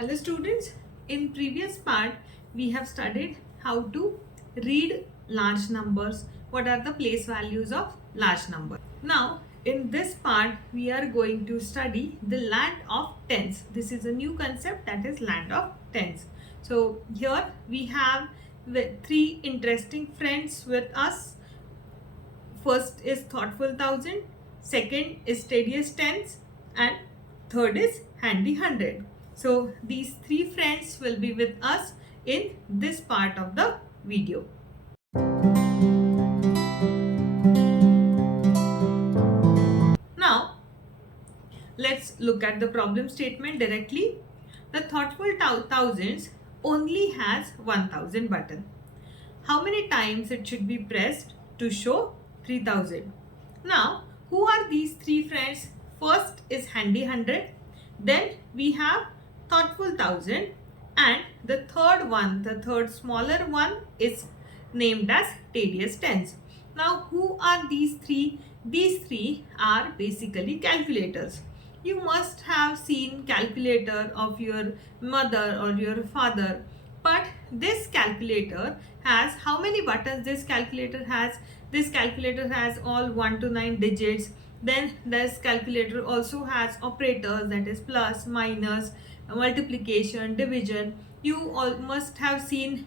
Hello students, in previous part we have studied how to read large numbers, what are the place values of large number. Now in this part we are going to study the land of tens. This is a new concept, that is land of tens. So here we have three interesting friends with us. First is thoughtful thousand, second is steadiest tens, and third is handy hundred. So these three friends will be with us in this part of the video. Now let's look at the problem statement directly. The thoughtful thousands only has 1000 button. How many times it should be pressed to show 3000? Now, who are these three friends? First is handy hundred, then we have thoughtful thousand, and the third one, the third smaller one, is named as tedious tens. Now, who are these three? These three are basically calculators. You must have seen calculator of your mother or your father, but this calculator has how many buttons? This calculator has all 1 to 9 digits. Then this calculator also has operators, that is plus, minus, multiplication, division. You all must have seen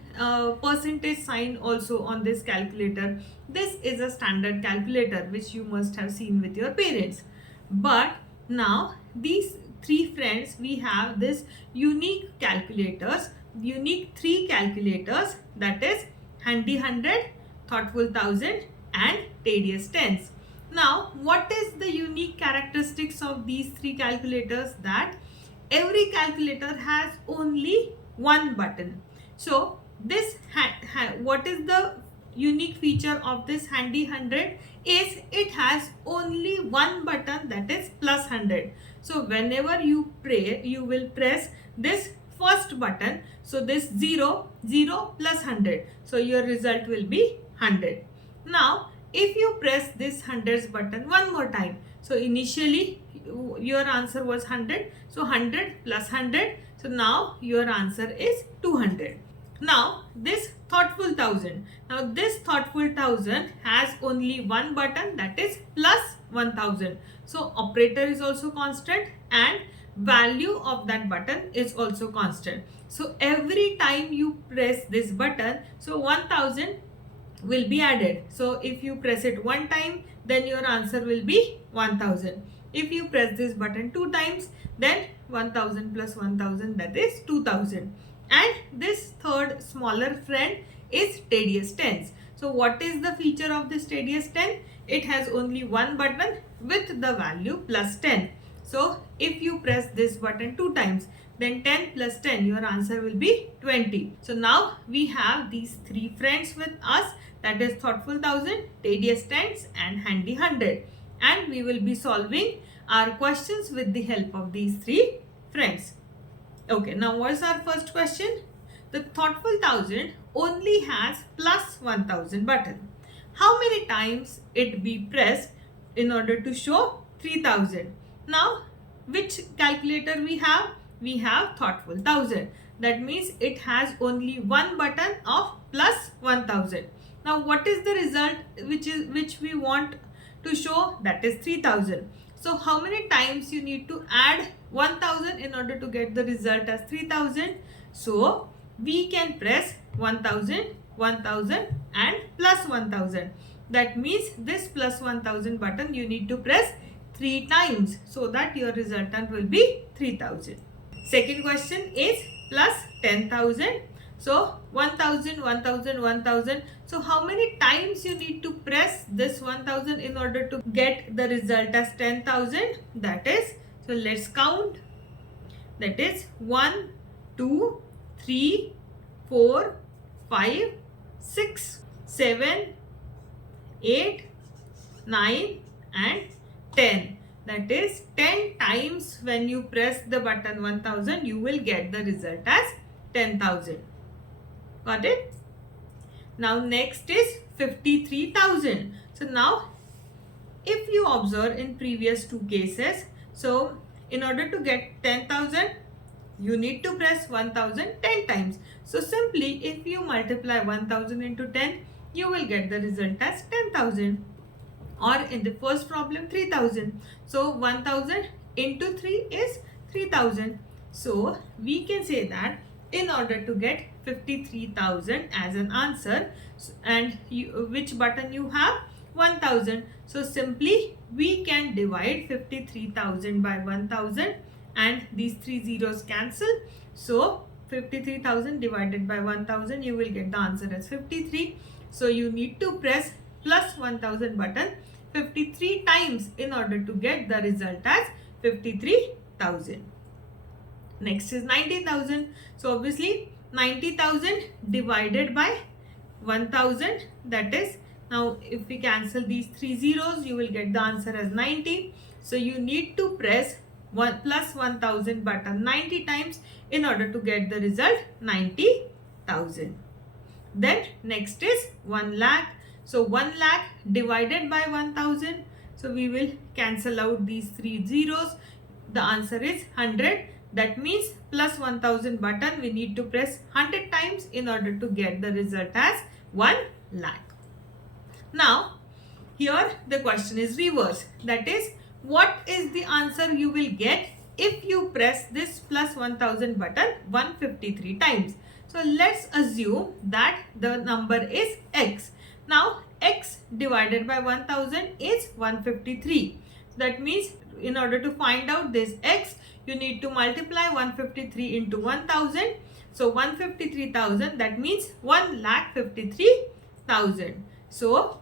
percentage sign also on this calculator. This is a standard calculator which you must have seen with your parents. But now these three friends, we have this unique calculators, unique three calculators, that is handy hundred, thoughtful thousand, and tedious tens. Now what is the unique characteristics of these three calculators? That every calculator has only one button. So this what is the unique feature of this handy hundred is it has only one button, that is plus 100. So whenever you will press this first button, so this 0 plus 100, so your result will be 100. Now if you press this hundreds button one more time, so initially your answer was 100, so 100 plus 100, so now your answer is 200. Now this thoughtful thousand, now this thoughtful thousand has only one button, that is plus 1000. So operator is also constant and value of that button is also constant. So every time you press this button, so 1000 will be added. So if you press it one time, then your answer will be 1000. If you press this button two times, then 1000 plus 1000, that is 2000. And this third smaller friend is tedious tens. So what is the feature of this tedious 10? It has only one button with the value plus 10. So if you press this button two times, then 10 plus 10, your answer will be 20. So now we have these three friends with us, that is thoughtful thousand, tedious tens, and handy hundred. And we will be solving our questions with the help of these three friends. Okay, now what's our first question? The thoughtful thousand only has plus 1000 button. How many times it be pressed in order to show 3000? Now, which calculator we have? We have thoughtful thousand. That means it has only one button of plus 1000. Now, what is the result which we want to show? That is 3000. So how many times you need to add 1000 in order to get the result as 3000? So we can press 1000, 1000 and plus 1000. That means this plus 1000 button you need to press 3 times so that your resultant will be 3000. Second question is plus 10,000. So 1000, 1000, 1000. So how many times you need to press this 1000 in order to get the result as 10,000? That is, so let's count. That is 1, 2, 3, 4, 5, 6, 7, 8, 9 and 10. That is 10 times when you press the button 1000, you will get the result as 10,000. Got it? Now next is 53,000. So now if you observe in previous two cases, so in order to get 10,000, you need to press 1000 10 times. So simply if you multiply 1000 into 10, you will get the result as 10,000. Or in the first problem 3000. So 1000 into 3 is 3000. So we can say that in order to get 53,000 as an answer, and which button you have, 1000. So simply we can divide 53,000 by 1000 and these three zeros cancel. So 53,000 divided by 1000, you will get the answer as 53. So you need to press plus 1000 button 53 times in order to get the result as 53,000. Next is 90,000. So obviously 90,000 divided by 1000, that is, now if we cancel these three zeros, you will get the answer as 90. So you need to press plus 1000 button 90 times in order to get the result 90,000. Then next is 1 lakh. So 1 lakh divided by 1000. So we will cancel out these three zeros. The answer is 100. That means plus 1000 button we need to press 100 times in order to get the result as 1 lakh. Now here the question is reverse. That is, what is the answer you will get if you press this plus 1000 button 153 times? So let's assume that the number is x. Now x divided by 1000 is 153. That means in order to find out this x, you need to multiply 153 into 1000. So 153,000, that means 1,53,000. So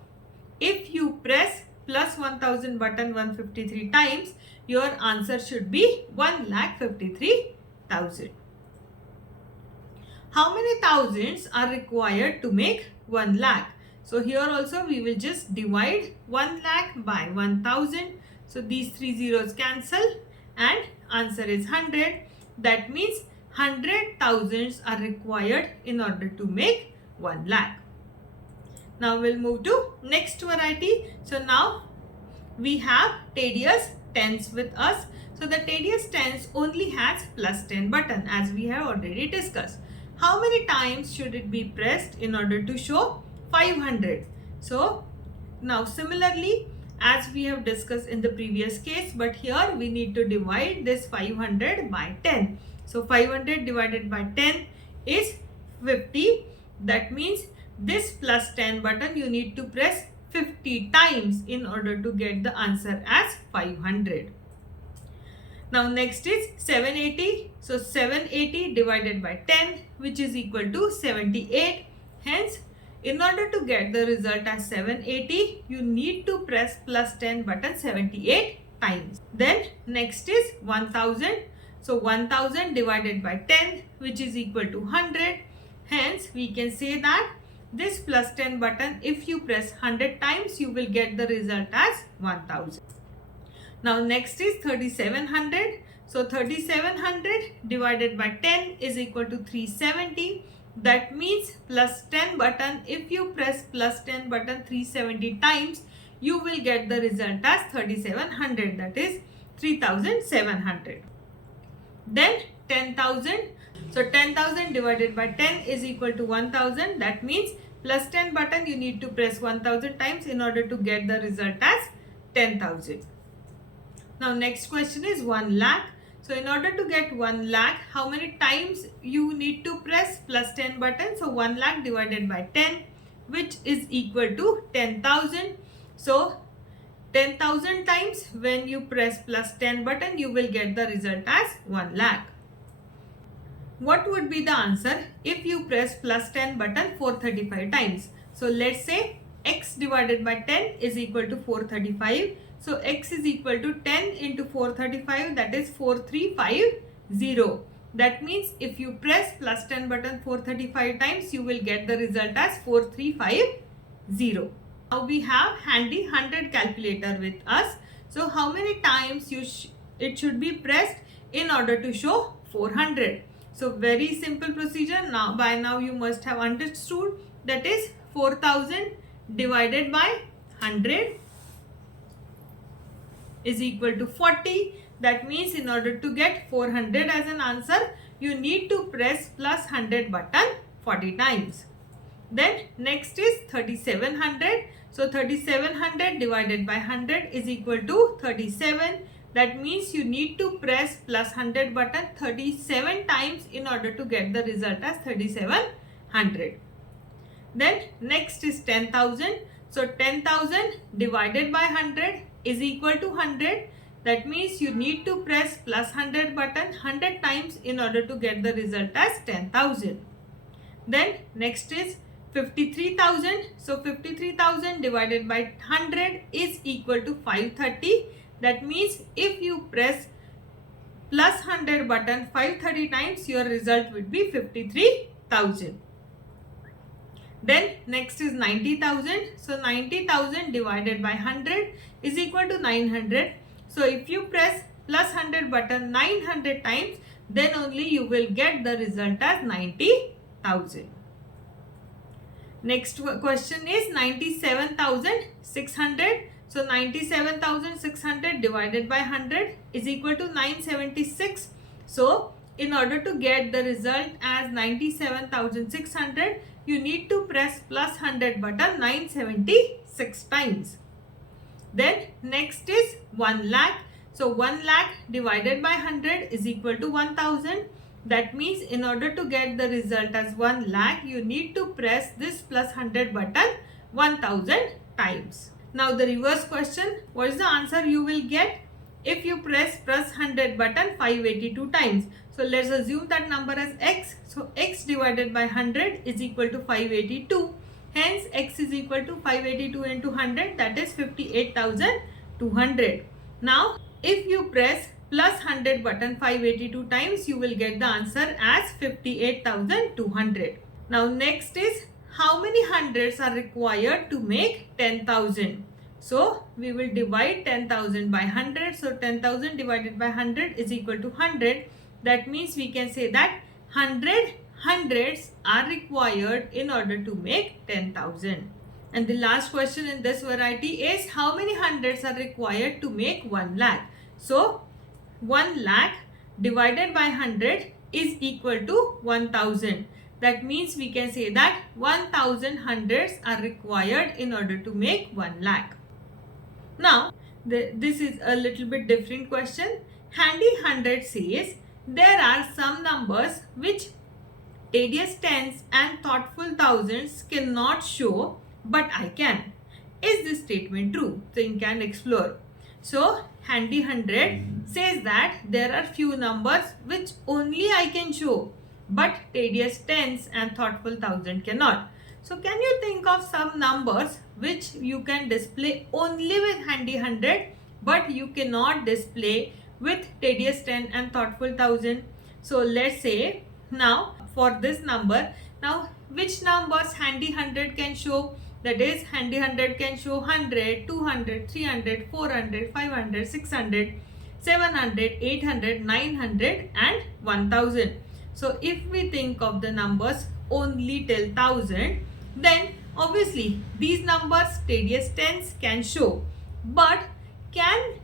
if you press plus 1000 button 153 times, your answer should be 1,53,000. How many thousands are required to make 1 lakh? So here also we will just divide 1 lakh by 1000. So these three zeros cancel and answer is 100. That means 100 thousands are required in order to make 1 lakh. Now we'll move to next variety. So now we have tedious tens with us. So the tedious tens only has plus 10 button as we have already discussed. How many times should it be pressed in order to show 500? So now similarly as we have discussed in the previous case, but here we need to divide this 500 by 10. So 500 divided by 10 is 50. That means this plus 10 button you need to press 50 times in order to get the answer as 500. Now next is 780. So 780 divided by 10, which is equal to 78. Hence, in order to get the result as 780, you need to press plus 10 button 78 times. Then next is 1000. So 1000 divided by 10, which is equal to 100. Hence, we can say that this plus 10 button, if you press 100 times, you will get the result as 1000. Now next is 3700. So 3700 divided by 10 is equal to 370. That means plus 10 button, if you press plus 10 button 370 times, you will get the result as 3700, that is 3700. Then 10,000. So 10,000 divided by 10 is equal to 1000. That means plus 10 button you need to press 1000 times in order to get the result as 10,000. Now next question is 1 lakh. So in order to get 1 lakh, how many times you need to press plus 10 button? So 1 lakh divided by 10, which is equal to 10,000. So 10,000 times when you press plus 10 button, you will get the result as 1 lakh. What would be the answer if you press plus 10 button 435 times? So let's say x divided by 10 is equal to 435. So x is equal to 10 into 435, that is 4350. That means if you press plus 10 button 435 times, you will get the result as 4350. Now we have handy 100 calculator with us. So how many times it should be pressed in order to show 400? So very simple procedure. Now by now you must have understood, that is 4000 divided by 100 is equal to 40. That means in order to get 400 as an answer, you need to press plus 100 button 40 times. Then next is 3700. So 3700 divided by 100 is equal to 37. That means you need to press plus 100 button 37 times in order to get the result as 3700. Then next is 10,000. So 10,000 divided by 100 is equal to 100. That means you need to press plus 100 button 100 times in order to get the result as 10,000. Then next is 53,000. So 53,000 divided by 100 is equal to 530. That means if you press plus 100 button 530 times, your result would be 53,000. Then next is 90,000. So 90,000 divided by 100 is equal to 900. So if you press plus 100 button 900 times, then only you will get the result as 90,000. Next question is 97,600. So 97,600 divided by 100 is equal to 976. So in order to get the result as 97,600, you need to press plus 100 button 976 times. Then next is 1 lakh. So 1 lakh divided by 100 is equal to 1000. That means in order to get the result as 1 lakh, you need to press this plus 100 button 1000 times. Now the reverse question, what is the answer you will get if you press plus 100 button 582 times? So let's assume that number as x. So x divided by 100 is equal to 582. Hence x is equal to 582 into 100, that is 58,200. Now if you press plus 100 button 582 times, you will get the answer as 58,200. Now next is how many hundreds are required to make 10,000. So we will divide 10,000 by 100. So 10,000 divided by 100 is equal to 100. That means we can say that 100 hundreds are required in order to make 10,000. And the last question in this variety is how many hundreds are required to make 1 lakh. So 1 lakh divided by 100 is equal to 1000. That means we can say that 1000 hundreds are required in order to make 1 lakh. Now this is a little bit different question. Handy 100 says there are some numbers which tedious tens and thoughtful thousands cannot show, but I can. Is this statement true? So you can explore. So Handy 100 says that there are few numbers which only I can show, but tedious tens and thoughtful thousand cannot. So can you think of some numbers which you can display only with Handy 100, but you cannot display with tedious 10 and thoughtful thousand? So let's say now for this number, now which numbers Handy 100 can show? That is, Handy 100 can show 100, 200, 300, 400, 500, 600, 700, 800, 900 and 1000. So if we think of the numbers only till 1000, then obviously these numbers tedious tens can show, but can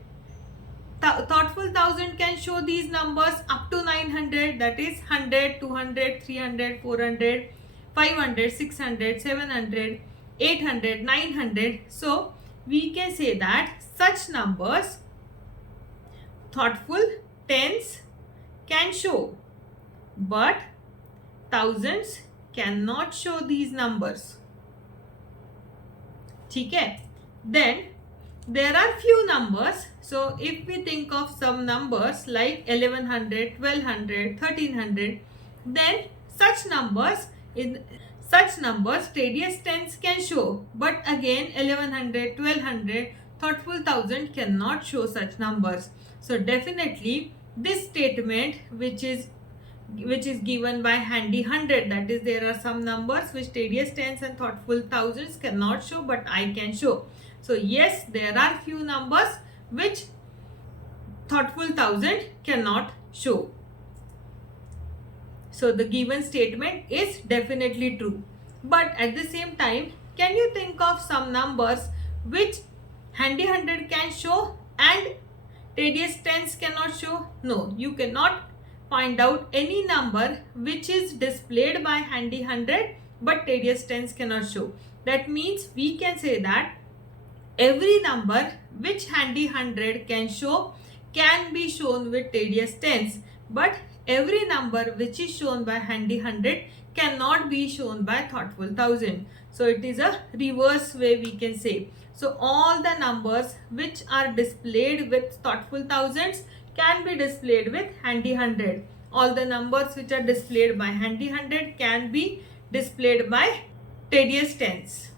thoughtful thousand can show these numbers up to 900, that is 100, 200, 300, 400, 500, 600, 700, 800, 900. So we can say that such numbers thoughtful tens can show, but thousands cannot show these numbers. ठीक है? Then there are few numbers. So if we think of some numbers like 1100, 1200, 1300, then such numbers tedious tens can show, but again 1100, 1200, thoughtful thousand cannot show such numbers. So definitely this statement which is given by Handy 100, that is there are some numbers which tedious tens and thoughtful thousands cannot show, but I can show. So yes, there are few numbers which thoughtful thousand cannot show. So the given statement is definitely true. But at the same time, can you think of some numbers which Handy 100 can show and tedious tens cannot show? No, you cannot find out any number which is displayed by handy 100 but tedious tens cannot show. That means we can say that every number which handy 100 can show can be shown with tedious tens, but every number which is shown by handy 100 cannot be shown by thoughtful 1000. So it is a reverse way we can say. So all the numbers which are displayed with thoughtful thousands can be displayed with handy 100. All the numbers which are displayed by handy 100 can be displayed by tedious tens.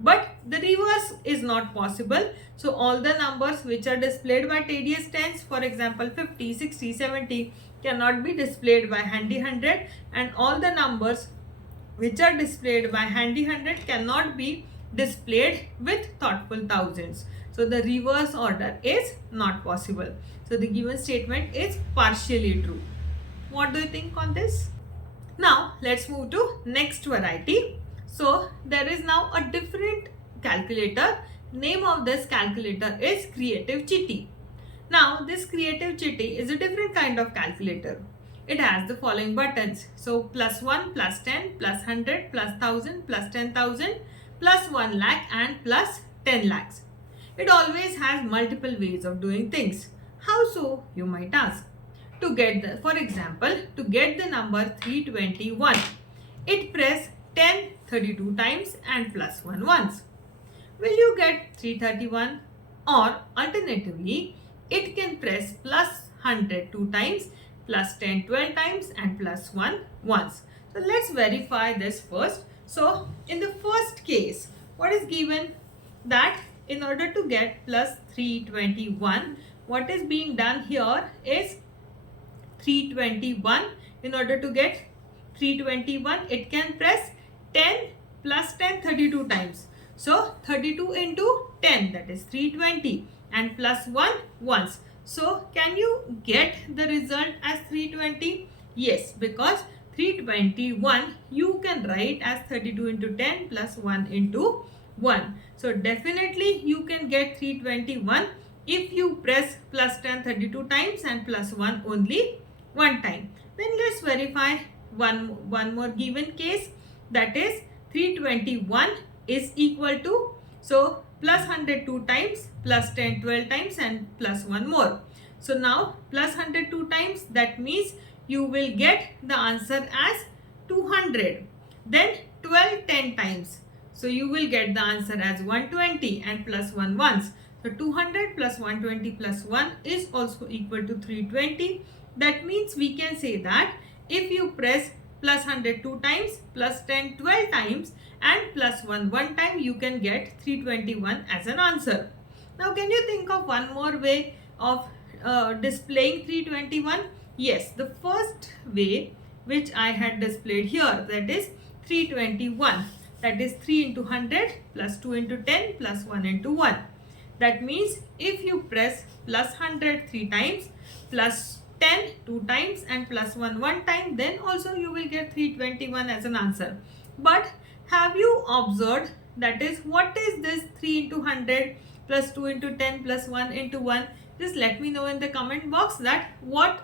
But the reverse is not possible. So all the numbers which are displayed by tedious tens, for example 50, 60, 70, cannot be displayed by handy 100, and all the numbers which are displayed by handy 100 cannot be displayed with thoughtful thousands. So the reverse order is not possible. So the given statement is partially true. What do you think on this? Now let's move to next variety. So there is now a different calculator. Name of this calculator is Creative Chitty. Now this Creative Chitty is a different kind of calculator. It has the following buttons. So plus 1, plus 10, plus 100, plus 1000, plus 10,000, plus 1 lakh and plus 10 lakhs. It always has multiple ways of doing things. How so, you might ask? To get the, for example, to get the number 321, it press 10 32 times and plus 1 once. Will you get 331? Or alternatively, it can press plus 100 2 times, plus 10 12 times and plus 1 once. So let's verify this first. So in the first case, what is given? That in order to get plus 321, what is being done here is 321. In order to get 321, it can press 10 plus 10 32 times. So 32 into 10, that is 320, and plus 1 once. So can you get the result as 320? Yes, because 321 you can write as 32 into 10 plus 1 into 1. So definitely you can get 321 if you press plus 10 32 times and plus 1 only one time. Then let's verify one more given case, that is 321 is equal to, so plus 100 2 times, plus 10 12 times and plus 1 more. So now plus 100 2 times, that means you will get the answer as 200. Then 12 10 times, so you will get the answer as 120 and plus 1 once. So 200 plus 120 plus 1 is also equal to 320. That means we can say that if you press plus 100 2 times, plus 10 12 times and plus 1 one time, you can get 321 as an answer. Now can you think of one more way of displaying 321? Yes, the first way which I had displayed here, that is 321, that is 3 into 100 plus 2 into 10 plus 1 into 1. That means if you press plus 100 3 times, plus 10 2 times and plus 1 one time, then also you will get 321 as an answer. But have you observed, that is, what is this 3 into 100 plus 2 into 10 plus 1 into 1? Just let me know in the comment box that what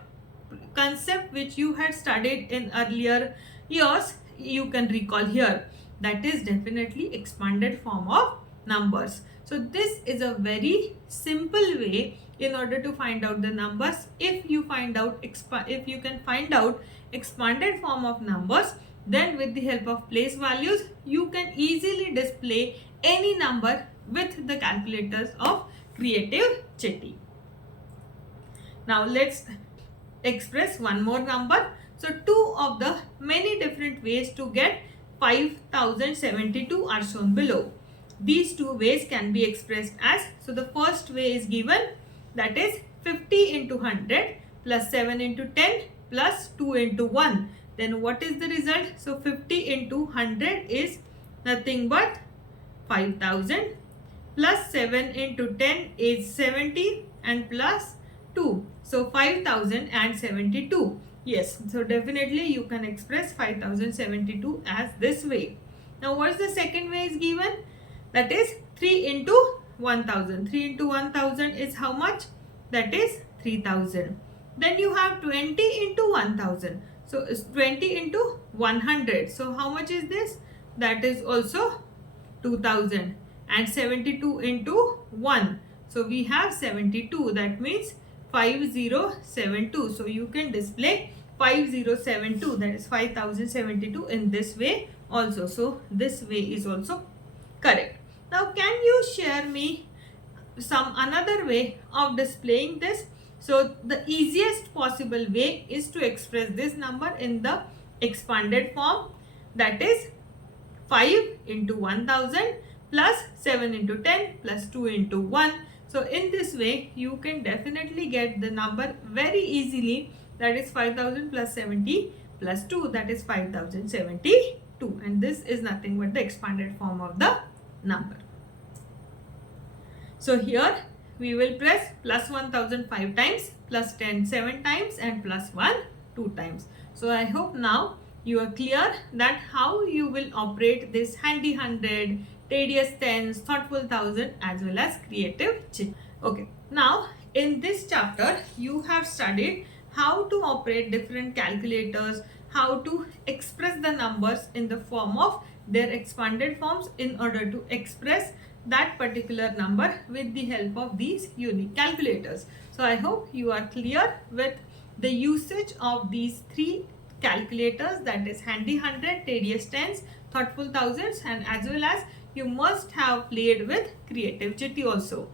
concept which you had studied in earlier years you can recall here. That is definitely expanded form of numbers. So this is a very simple way in order to find out the numbers. If you can find out expanded form of numbers, then with the help of place values you can easily display any number with the calculators of Creative Chitty. Now let's express one more number. So two of the many different ways to get 5072 are shown below. These two ways can be expressed as, so the first way is given, that is 50 into 100 plus 7 into 10 plus 2 into 1. Then what is the result? So 50 into 100 is nothing but 5000, plus 7 into 10 is 70 and plus 2. So 5072. Yes, so definitely you can express 5072 as this way. Now what is the second way is given? That is 3 into 1000. 3 into 1000 is how much? That is 3000. Then you have 20 into 1000. So it's 20 into 100. So how much is this? That is also 2000. And 72 into 1. So we have 72. That means 5072. So you can display 5072, that is 5072, in this way also. So this way is also correct. Now can you share me some another way of displaying this? So the easiest possible way is to express this number in the expanded form, that is 5 into 1000 plus 7 into 10 plus 2 into 1. So in this way you can definitely get the number very easily, that is 5000 plus 70 plus 2, that is 5072, and this is nothing but the expanded form of the number. So here we will press plus 1000 5 times, plus 10 7 times, and plus 1 2 times. So I hope now you are clear that how you will operate this handy 100, tedious tens, thoughtful thousand, as well as creative chit. Okay, now in this chapter you have studied how to operate different calculators, how to express the numbers in the form of their expanded forms in order to express that particular number with the help of these unique calculators. So I hope you are clear with the usage of these three calculators, that is handy 100, tedious tens, thoughtful thousands, and as well as you must have played with creative chitty also.